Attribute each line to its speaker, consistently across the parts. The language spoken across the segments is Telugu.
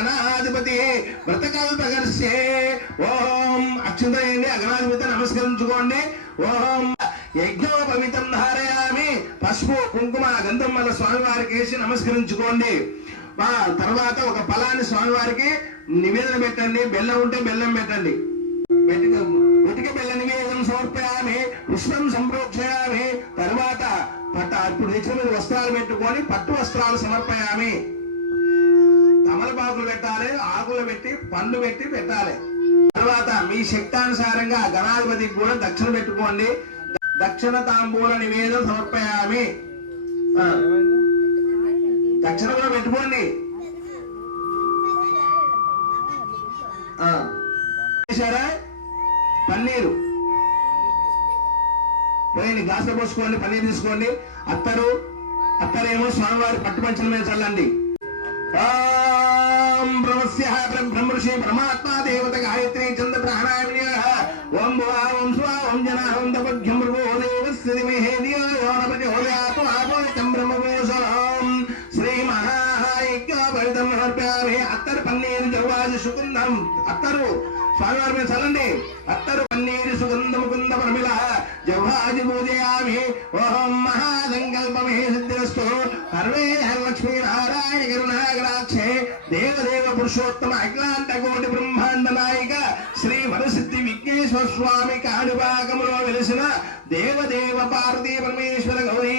Speaker 1: గణాధిపతి వ్రతకల్పకర్షే ఓం అక్షంతయండి అగణాధిపతి నమస్కరించుకోండి. ఓం యజ్ఞోపవితం ధారయామి. పసుపు కుంకుమ గంధం వల్ల స్వామివారికి వేసి నమస్కరించుకోండి. తర్వాత ఒక ఫలాన్ని స్వామివారికి నివేదన పెట్టండి. బెల్లం ఉంటే బెల్లం పెట్టండి. వెటిక బెల్ల నివేదనం సమర్పయామి. పుష్పం సంప్రోక్షయామి. తర్వాత పట్ట ఇప్పుడు తెచ్చిన వస్త్రాలు పెట్టుకొని పట్టు వస్త్రాలు సమర్పయామి. తమలపాకులు పెట్టాలి ఆకులు పెట్టి పండ్లు పెట్టి పెట్టాలి. తర్వాత మీ శక్తానుసారంగా గణాధిపతికి కూడా దక్షిణ పెట్టుకోండి. దక్షిణ తాంబూల నివేదన సమర్పయామి. దక్షిణ కూడా పెట్టుకోండి. ఆ. చేశారా? పన్నీరు. పోయింది గ్లాసులో పోసుకోండి పన్నీరు తీసుకోండి. అత్తరు అత్తరేమో స్వామివారి పట్టుపంచల మీద చల్లండి. ఆ. तस्याः ब्रह्मर्षि परमात्मा देवत गायत्री चन्द प्राणायिन्यः ॐ भुवा ॐ स्वा ॐ जनाः ॐ तपघ्यं भृगो देवस्य दिमेहे धियो यो न प्रचोदयातो आपोचं ब्रह्मकोशरम् श्रीमहाहायज्ञोपरितं समर्पयामि अत्तर्पन्नीर् जवाज सुकुन्दम् अत्तरु స్వామివారి మీద చల్లండి అత్తరు విఘ్నేశ్వర స్వామి కాణిపాకములో వెలిసిన దేవదేవ పార్వతీ పరమేశ్వర గౌరీ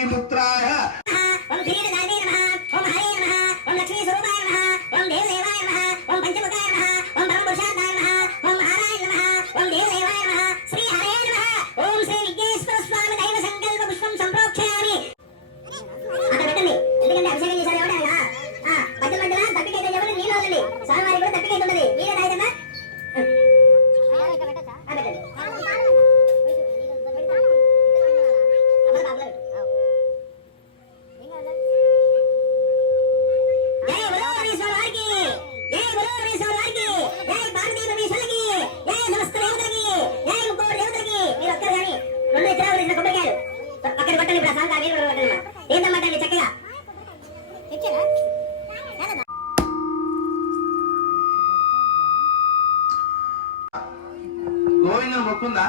Speaker 2: కొట్టండి ఇప్పుడు సాంగ్ మీరు కొట్టండి ఏంటమ్మంటండి చక్కగా?
Speaker 1: గోవింద మొక్కుందా?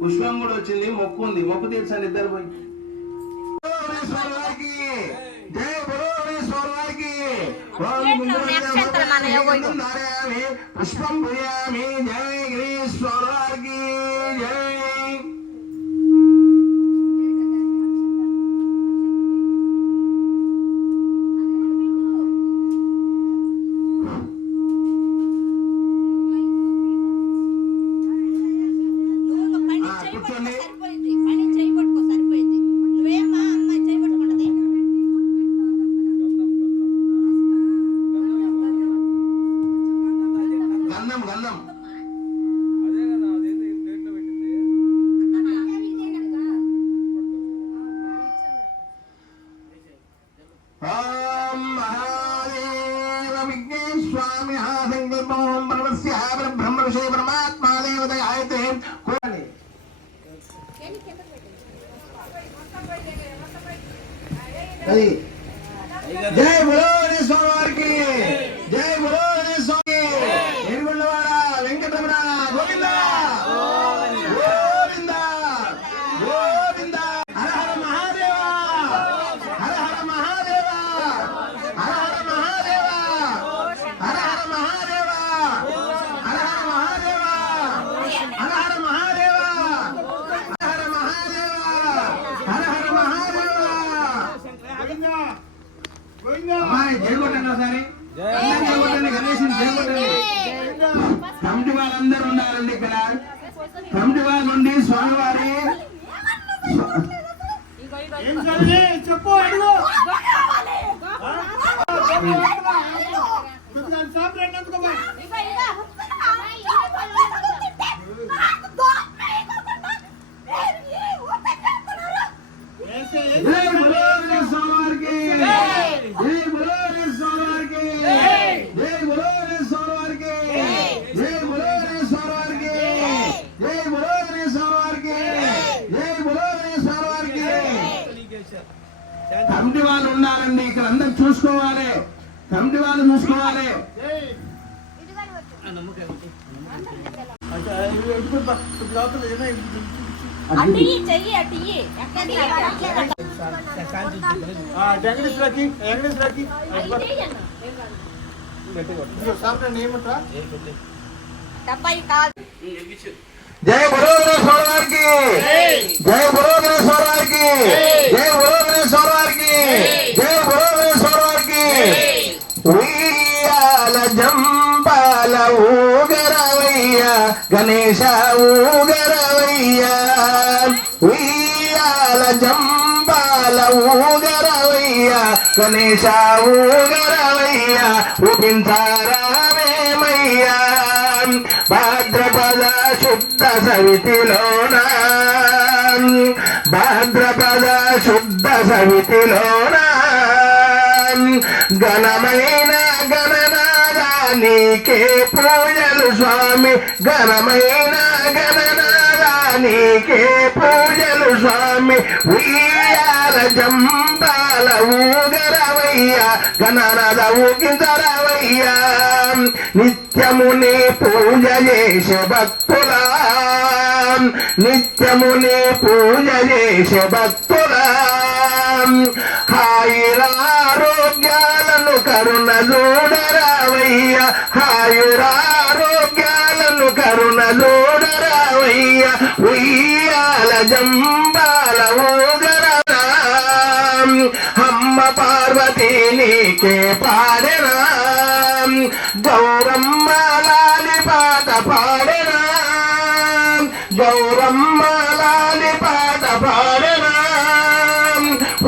Speaker 1: పుష్పం కూడా వచ్చింది మొక్కు ఉంది మొక్కు తీర్చండి ఇద్దరు పోయి. पुष्पम भूयामी जय गिरीश्वर की जय కొట్టండి గణేష్ జయ కమిటీ వాళ్ళు ఉండాలండి ఇక్కడ అందరు చూసుకోవాలి. కమిటీ వాళ్ళు చూసుకోవాలి.
Speaker 3: డెబ్బై కాదు.
Speaker 1: జై బరోదరేశ్వర వారికి జై బరోదరేశ్వర వారికి జై బరోదరేశ్వర వారికి జై బరోదరేశ్వర వారికి ఉయ్యాల జంపాల ఊగరవయ్య గణేశ ఊగరవయ్య. ఉయ్యాల జంపాల ఊగరవయ్య గణేశ ఊగరవయ్య. ఊపించారామేమయ్యా భాద్రపద శుద్ధ సవితిలోన భాద్రపద శుద్ధ సవితిలోన ఘనమైన గణనాదానికే పూజలు స్వామి. ఘనమైన గణనాదానికే పూజలు స్వామి. ఉయ్యాల జంబాల ఊగరవయ్య గణనద ఊగించరవయ్య. నిత్యముని పూజ చేసే భక్తులా నిత్యముని పూజ చేసే భక్తులా. హాయిరారోగ్యాలను కరుణ చూడరావయ్య హాయురారోగ్యాలను కరుణ చూడరావయ్య. ఉయ్యాల జంబాల ఊగ అమ్మ పార్వతీ నీకే పాడెనా? గౌరమ్మ లాలి పాట పాడెనా? గౌరమ్మ లాలి పాట పాడెనా?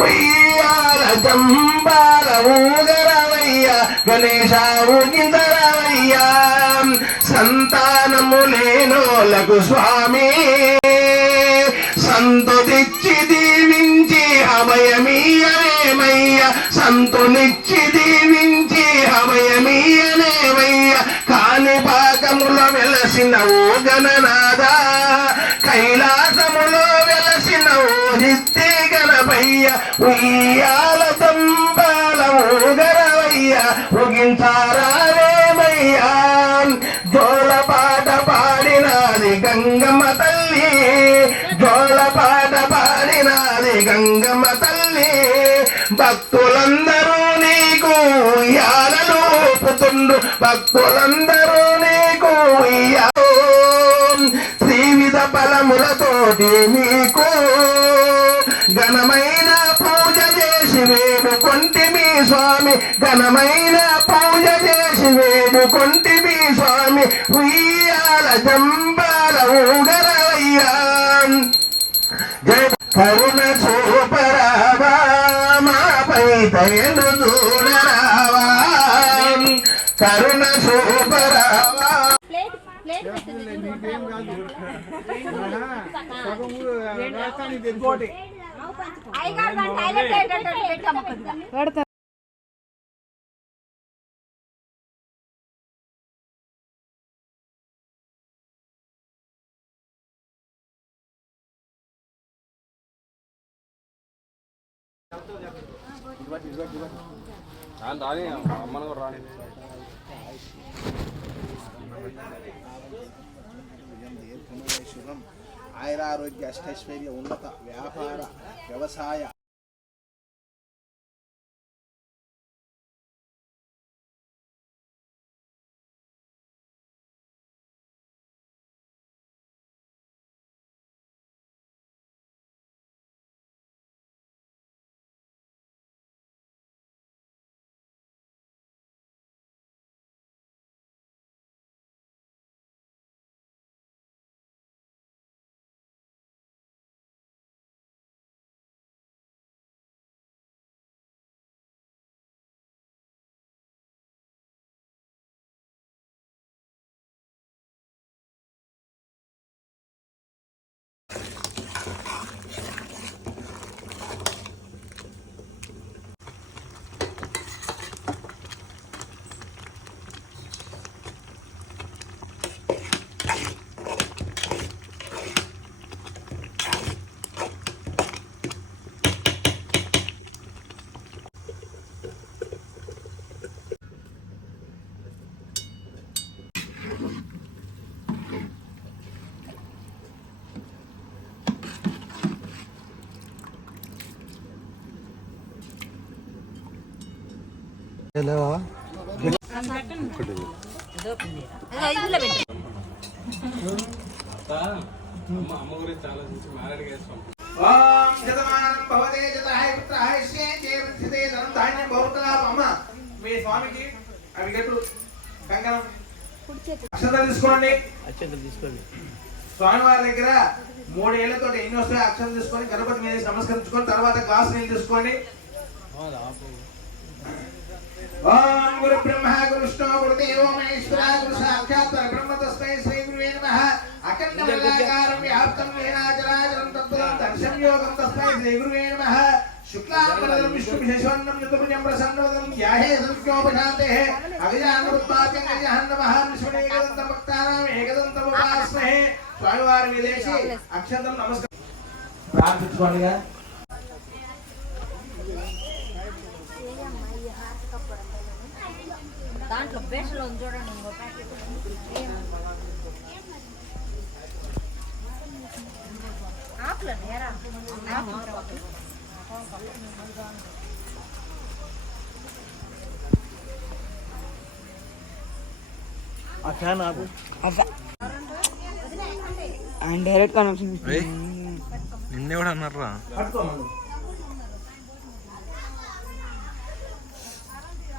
Speaker 1: ఉయ్యాల జంబాల ఊగరవయ్య గణేశ ఊగిందరవయ్య. సంతానము లేనోలకు స్వామి. సంతతిచ్చి దీవించి అభయమీ. సంతునిచ్చి దీవించి అభయమీయనేమయ్య కాణిపాకములో వెలసిన ఓ గణనాథ కైలాసములో వెలసిన ఓ నిత్య గణపయ్య ఉయ్యాల తంబాల ఊగరవయ్య ఉగించారావేమయ్యా జోలపాట పాడినాది గంగమ్మ తల్లి జోలపాట పాడినాది గంగమ్మ భక్తులందరూ నీకు ఉయ్యాలలు ఊపుతుండు భక్తులందరూ నీకు త్రివిధ ఫలములతోటి నీకు ఘనమైన పూజ చేసి వేడుకొంటి మీ స్వామి. ఘనమైన పూజ చేసి వేడుకొంటి మీ స్వామి. ఉయ్యాల జంబాల ఊగరవయ్యా. జయ కరుణ చూపరావా మాపై దయను దూరరావా కరుణ చూపరావా
Speaker 3: ప్లేట్
Speaker 4: రాని రాని అమ్మని కూడా రాని
Speaker 5: ఆయురారోగ్య అష్టైశ్వర్య ఉన్నత వ్యాపార వ్యవసాయ
Speaker 4: అమ్మ
Speaker 5: మీ స్వామికి అవి గట్టు కంకణం అక్షతలు తీసుకోండి.
Speaker 6: అత్యంత తీసుకోండి.
Speaker 5: స్వామివారి దగ్గర మూడేళ్ళతో ఎన్ని వస్తాయి అక్షరం తీసుకొని గణపతి మీద నమస్కరించుకొని తర్వాత గ్లాస్ నీళ్ళు తీసుకోండి. ओम गुरु ब्रह्मा गुरु विष्णु गुरु गुरुदेवो महेश्वरः गुरु साक्षात ब्रह्म तस्मै श्री गुरुवे नमः अखंड मलाकार व्याप्तम येनाचराचरं तत्त्वं दर्शन योगं तस्मै श्री गुरुवे नमः शुक्लापरदं विष्णुभिषेश्वरन्नं युतपुण्यं प्रसन्नवदं ध्याहे संस्योपशान्तेः अगजानुरुत्पाद्यं गजहन्नमहं विश्वनेकदन्तं भक्तानाम् एकदन्तमुपास्महे स्वामिवारि विदेशे। अक्षतं नमस्कारः प्रार्थितवाणिगा
Speaker 3: దాంట్లో బేస్లో ఉంది చూడండి ఇంకో ప్యాకెట్ ఆకులు నేరా
Speaker 7: ఆయన డైరెక్ట్ కనెక్షన్
Speaker 4: నిన్నే కూడా అన్నారా
Speaker 5: పట్టుకోమను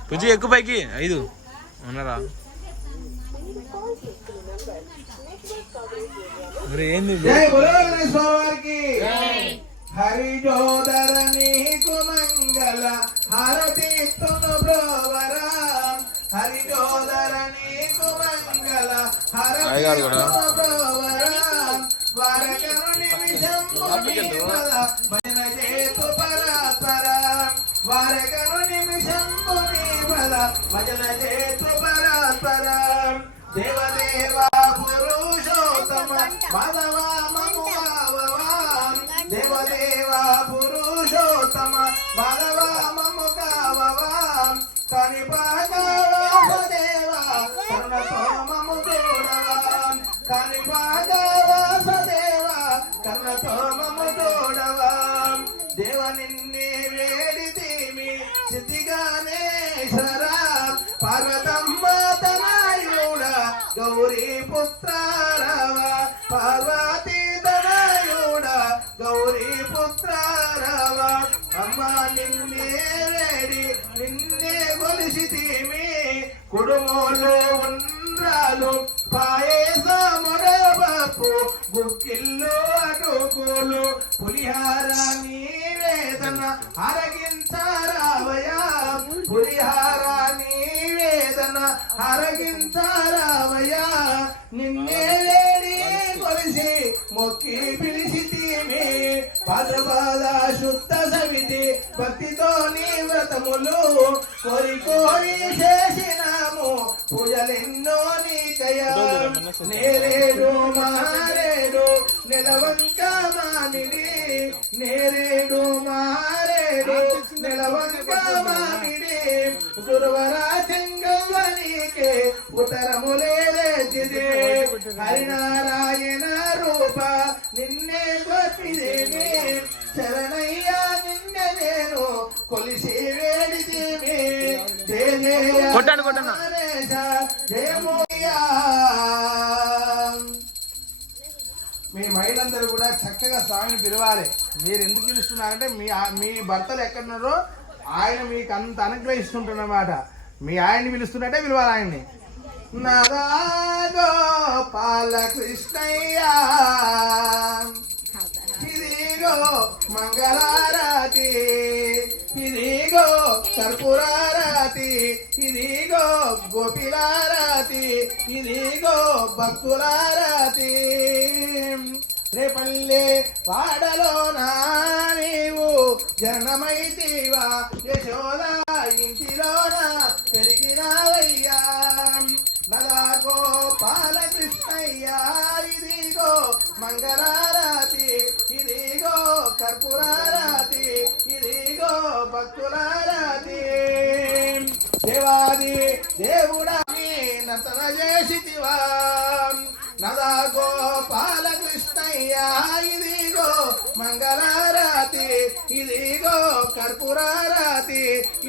Speaker 4: పుజి ఎక్కువ పైకి ఐదు. ఉన్నారా మరి ఏంది ఇది?
Speaker 5: జై బులోగణ స్వామివారికి హరి జోదర నీకు మంగళ హారతి తును బ్రోవరా హరి జోదర నీకు మంగళ హారతి
Speaker 4: అయ్యగారు కూడా.
Speaker 5: తును బ్రోవరా వరకను నిమిషం భజన చేతు పరాత్పర పద భజన చేతు పరాత్పర దేవదేవా పురుషోత్తమ మాధవా మముగావవా దేవదేవా పురుషోత్తమ మాధవా మముగావవా కనిపాగవాసదేవా కుడుమోలు ఉండ్రాలు పాయసముడబప్పు గుక్కిల్లు అటుకులు పులిహార నీవేదన అరగించారావయా పులిహార నీవేదన అరగించారావయా నిన్నే వేడి కొలిసి మొక్కి పిలిచి తీమి పదపద శుద్ధ సమితి భక్తితో నీ వ్రతములు కోరి కోరి చేసినాము. పూజలెన్నో నీకయ నేరేడు మారేడు నిలవంక మానిడి నేరేడు మారేడు నిలవంక మానిడి గురువరా చెంగవ్వనికే ఉత్తరములే లేచిదే హరినారాయణ రూప నిన్నే గొప్పిదేమి శరణయ్య నిన్నే నేను కొలిసి వేడిదేమి
Speaker 4: కొట్టండి, కొట్టండి.
Speaker 5: మీ మహిళందరూ కూడా చక్కగా స్వామిని పిలవాలి. మీరు ఎందుకు పిలుస్తున్నారంటే మీ మీ భర్తలు ఎక్కడున్నారో ఆయన మీకు అంత అనుగ్రహిస్తుంటున్నమాట. మీ ఆయన్ని పిలుస్తున్నట్టే పిలవాలి ఆయన్ని. నదాగోపాల కృష్ణయ్య ఇదిగో మంగళారాతి ఇదిగో కర్పూరారాతి ఇదిగో గోపిలారాతి ఇదిగో భక్తులారాతి. రేపల్లె వాడలో నా నీవు? జనమైతీవా? యశోద ఇంటిలోన? పెరిగినావయ్యా. నలా గోపాల కృష్ణయ్య ఇదిగో మంగళారాతి ఇదిగో కర్పూరారాతి ఇదిగో భక్తులారాతి. దేవాది దేవుడా నతన చేసితివా? నదా గోపాల కృష్ణయ్య ఇదిగో మంగళారాతి ఇదిగో కర్పూరారాతి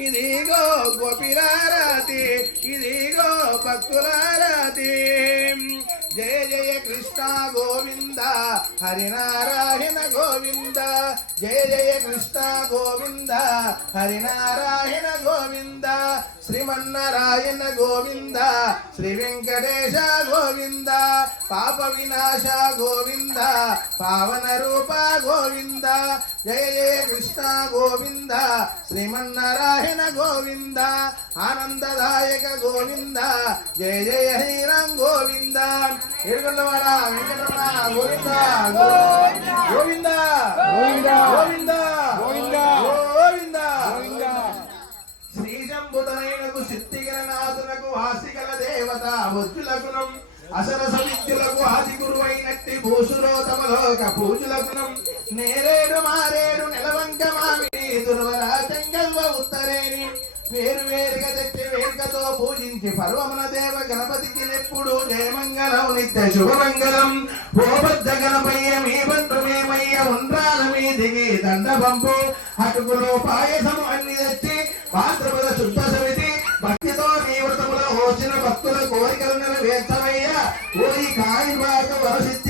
Speaker 5: ఇదిగో గోపిరారాతి ఇదిగో భక్తులారాతి. జయ జయ కృష్ణ గోవింద హరినారాయణ గోవింద. జయ జయ కృష్ణ గోవింద హరినారాయణ గోవింద. శ్రీమన్నారాయణ గోవింద శ్రీ వెంకటేశ గోవింద పాప వినాశ గోవింద పావన రూప గోవింద జయ జయ కృష్ణ గోవింద శ్రీమన్నారాయణ గోవింద ఆనందదాయక గోవింద జయ జయ హరిరాం గోవింద ఏడుకొండవాడ వెంకటరమణ గోవింద గోవింద గోవింద గోవింద గోవింద గోవింద దేవత వజ్జులకునం సమిత్యులకు ఆది గురువైనట్టి భూసురోతమలోక పూజలకునం. నేరేడు మారేడు నెలవంక మామిడి దుర్వరాజంగల్వ ఉత్తరేణి. ఉత్తరేని వేరు వేరుగా తెచ్చి వేడుకతో పూజించి పర్వమున దేవ గణపతికి నెప్పుడు జయమంగళం నిత్య శుభమంగళం ఓబద్ధ గణపయ్య మీ బంటు మేమయ్య ఉండ్రాల మీదికి దండ పంపు అటుకులో పాయసము అన్ని తెచ్చి పాత్రముల தாய் பார்க்க வசித்த